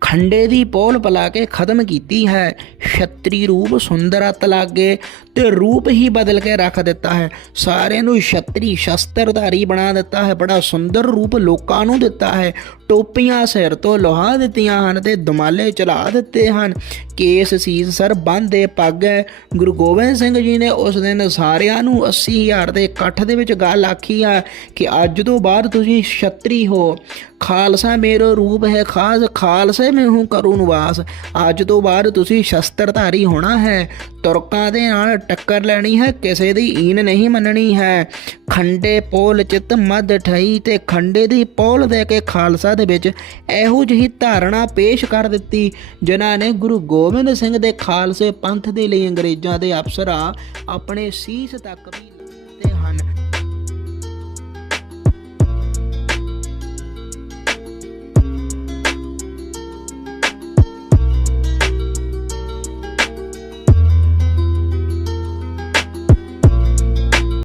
S1: ਖੰਡੇ ਦੀ ਪੋਲ ਪਲਾ ਕੇ ਖਤਮ ਕੀਤੀ ਹੈ। ਛਤਰੀ ਰੂਪ ਸੁੰਦਰਤ ਲਾਗੇ ਤੇ ਰੂਪ ਹੀ ਬਦਲ ਕੇ ਰੱਖ ਦਿੱਤਾ ਹੈ। ਸਾਰਿਆਂ ਨੂੰ ਛਤਰੀ ਸ਼ਸਤਰਧਾਰੀ ਬਣਾ ਦਿੱਤਾ ਹੈ। ਬੜਾ ਸੁੰਦਰ ਰੂਪ ਲੋਕਾਂ ਨੂੰ ਦਿੱਤਾ ਹੈ। ਟੋਪੀਆਂ ਸਿਰ ਤੋਂ ਲੋਹਾ ਦਿੱਤੀਆਂ ਹਨ ਤੇ ਦਮਾਲੇ ਚਲਾ ਦਿੱਤੇ ਹਨ। ਕੇਸ ਸੀਸ ਸਰ ਬੰਦੇ ਪੱਗ ਹੈ। ਗੁਰੂ ਗੋਬਿੰਦ ਸਿੰਘ ਜੀ ਨੇ ਉਸ ਦਿਨ ਸਾਰਿਆਂ ਨੂੰ 80000 ਦੇ ਇਕੱਠ ਦੇ ਵਿੱਚ ਗੱਲ ਆਖੀ ਹੈ ਕਿ ਅੱਜ ਤੋਂ ਬਾਅਦ ਤੁਸੀਂ ਛਤਰੀ ਹੋ। ਖਾਲਸਾ ਮੇਰਾ ਰੂਪ ਹੈ ਖਾਸ, ਖਾਲਸੇ ਮੈਂ ਹੂੰ ਕਰੂੰ ਨਿਵਾਸ। ਅੱਜ ਤੋਂ ਬਾਅਦ ਤੁਸੀਂ ਸ਼ਸਤਰਧਾਰੀ ਹੋਣਾ ਹੈ। ਤੁਰਕਾਂ ਦੇ ਨਾਲ ਟੱਕਰ ਲੈਣੀ ਹੈ, ਕਿਸੇ ਦੀ ਈਨ ਨਹੀਂ ਮੰਨਣੀ ਹੈ। ਖੰਡੇ ਪੋਲ ਚਿਤ ਮਦ ਠਈ ਤੇ ਖੰਡੇ ਦੀ ਪੋਲ ਦੇ ਕੇ ਖਾਲਸਾ ਦੇ ਵਿੱਚ ਇਹੋ ਜਿਹੀ ਧਾਰਨਾ ਪੇਸ਼ ਕਰ ਦਿੱਤੀ, ਜਿਨ੍ਹਾਂ ਨੇ ਗੁਰੂ ਗੋਬਿੰਦ ਸਿੰਘ ਦੇ ਖਾਲਸੇ ਪੰਥ ਦੇ ਲਈ ਅੰਗਰੇਜ਼ਾਂ ਦੇ ਅਫਸਰਾਂ ਆਪਣੇ ਸੀਸ ਤੱਕ ਵੀ